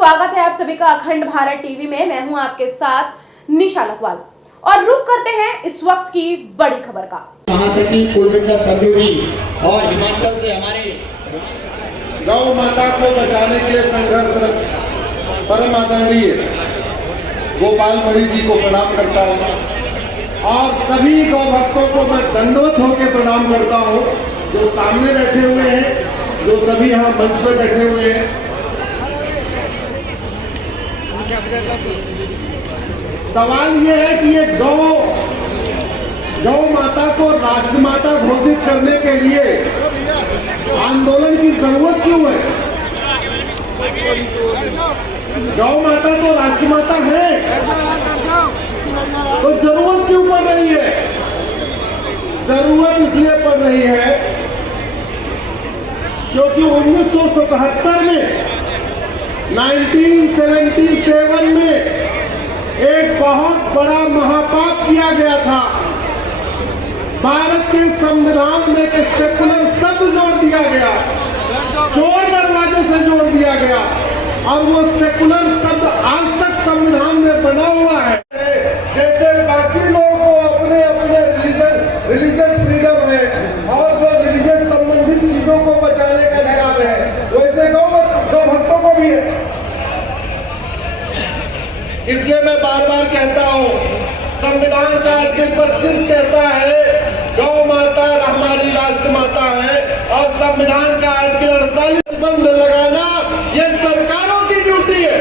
स्वागत है आप सभी का अखंड भारत टीवी में। मैं हूं आपके साथ निशा लखवाल और रुक करते हैं इस वक्त की बड़ी खबर का। महासचिव कुलविंदर संधू जी और हिमाचल से हमारे गौ माता को बचाने के लिए संघर्षरत परम आदरणीय गोपाल मणि जी को प्रणाम करता हूँ और सभी गौ भक्तों को मैं दंडवत होकर प्रणाम करता हूँ, जो सामने बैठे हुए हैं, जो सभी यहाँ मंच पर बैठे हुए हैं। सवाल ये है कि ये गौ माता को राष्ट्रमाता घोषित करने के लिए आंदोलन की जरूरत क्यों है? गौ माता तो राष्ट्रमाता है, तो जरूरत क्यों पड़ रही है? जरूरत इसलिए पड़ रही है क्योंकि 1977 में 1977 में एक बहुत बड़ा महापाप किया गया था। भारत के संविधान में के सेकुलर शब्द जोड़ दिया गया, चोर दरवाजे से जोड़ दिया गया और वो सेकुलर शब्द आज तक संविधान में बना हुआ है। जैसे बाकी लोगों को अपने अपने रिलीजियस फ्रीडम है और जो रिलीजियस संबंधित चीजों को बचाने का अधिकार है, वैसे गौ भक्तों को भी है। इसलिए मैं बार बार कहता हूँ, संविधान का आर्टिकल 25 कहता है गौ माता हमारी राष्ट्र माता है और संविधान का आर्टिकल 48 प्रतिबंध लगाना ये सरकारों की ड्यूटी है,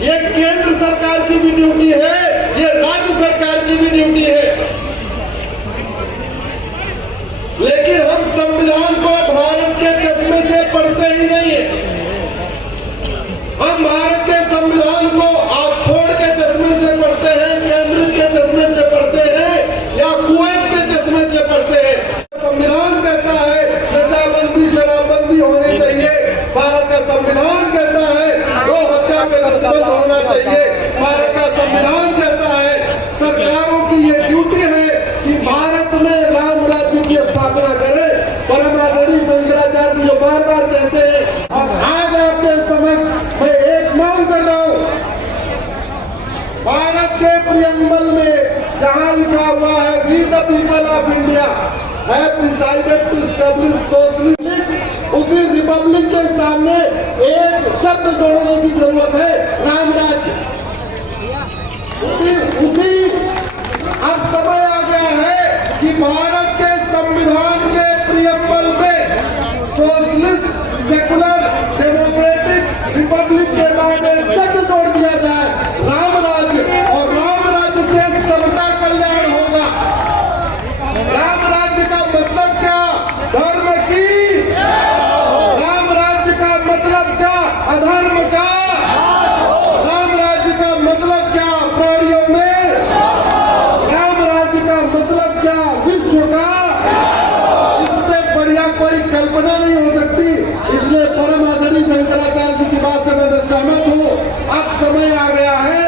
ये केंद्र सरकार की भी ड्यूटी है, ये राज्य सरकार की भी ड्यूटी है। लेकिन हम संविधान को भारत के चश्मे से पढ़ते ही नहीं है। हम भारत के संविधान को ऑक्सफोर्ड के चश्मे से पढ़ते हैं, कैम्ब्रिज के चश्मे से पढ़ते हैं या कुवैत के चश्मे से पढ़ते हैं। संविधान कहता है नशाबंदी शराबबंदी होनी चाहिए, भारत का संविधान कहता है गौ हत्या पे प्रतिबंध होना चाहिए, भारत का संविधान कहता है सरकारों की ये ड्यूटी है कि भारत में राम राज्य की स्थापना करे। परम आदरणीय शंकराचार्य जी जो बार बार कहते हैं, और आज आपके समक्ष मैं एक मांग कर रहा हूँ, भारत के प्रियम्बल में जहाँ लिखा हुआ है we the people of India have decided to establish socialist, उसी रिपब्लिक के सामने एक शब्द जोड़ने की जरूरत है, राम राज्य। उसी अब समय आ गया है कि भारत के संविधान के प्रियम्बल में सोशलिस्ट सेकुलर डेमोक्रेटिक रिपब्लिक के बाद एक शब्द जोड़ दिया जाए, राम राज्य, और राम राज्य से सबका कल्याण होगा। राम राज्य का मतलब क्या? धर्म की। राम राज्य का मतलब क्या? अधर्म का। राम राज्य का मतलब क्या? प्राणियों में। राम राज्य का मतलब क्या? विश्व का। इससे बढ़िया कोई कल्पना नहीं हो सकती। इसलिए परम आदरणीय शंकराचार्य जी की बात से मैं सहमत हूँ। अब समय आ गया है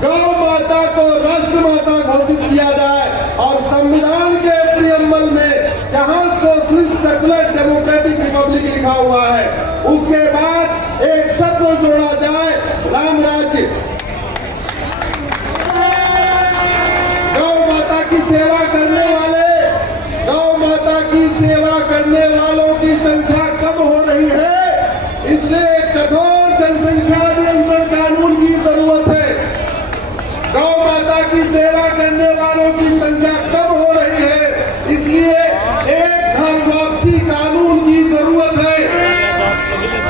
गौ माता को राष्ट्र माता घोषित किया जाए और संविधान के प्रियम्बल में जहाँ सोशलिस्ट सेकुलर डेमोक्रेटिक रिपब्लिक लिखा हुआ है, उसके बाद एक शब्द जोड़ा जाए, राम राज्य। गौ माता की सेवा करने वाले, गौ माता की सेवा करने वालों की संख्या कम हो रही है, इसलिए कठोर जनसंख्या नियंत्रण कानून की जरूरत है। गौ माता की सेवा करने वालों की संख्या कम हो रही है, इसलिए एक धर्म वापसी कानून की जरूरत है।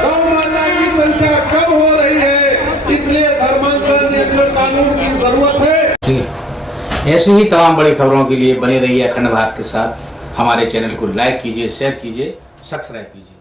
गौ माता की संख्या कम हो रही है, इसलिए धर्मांतरण नियंत्रण कानून की जरूरत है। ठीक है, ऐसी ही तमाम बड़ी खबरों के लिए बने रहिए अखंड भारत के साथ। हमारे चैनल को लाइक कीजिए, शेयर कीजिए, सब्सक्राइब कीजिए।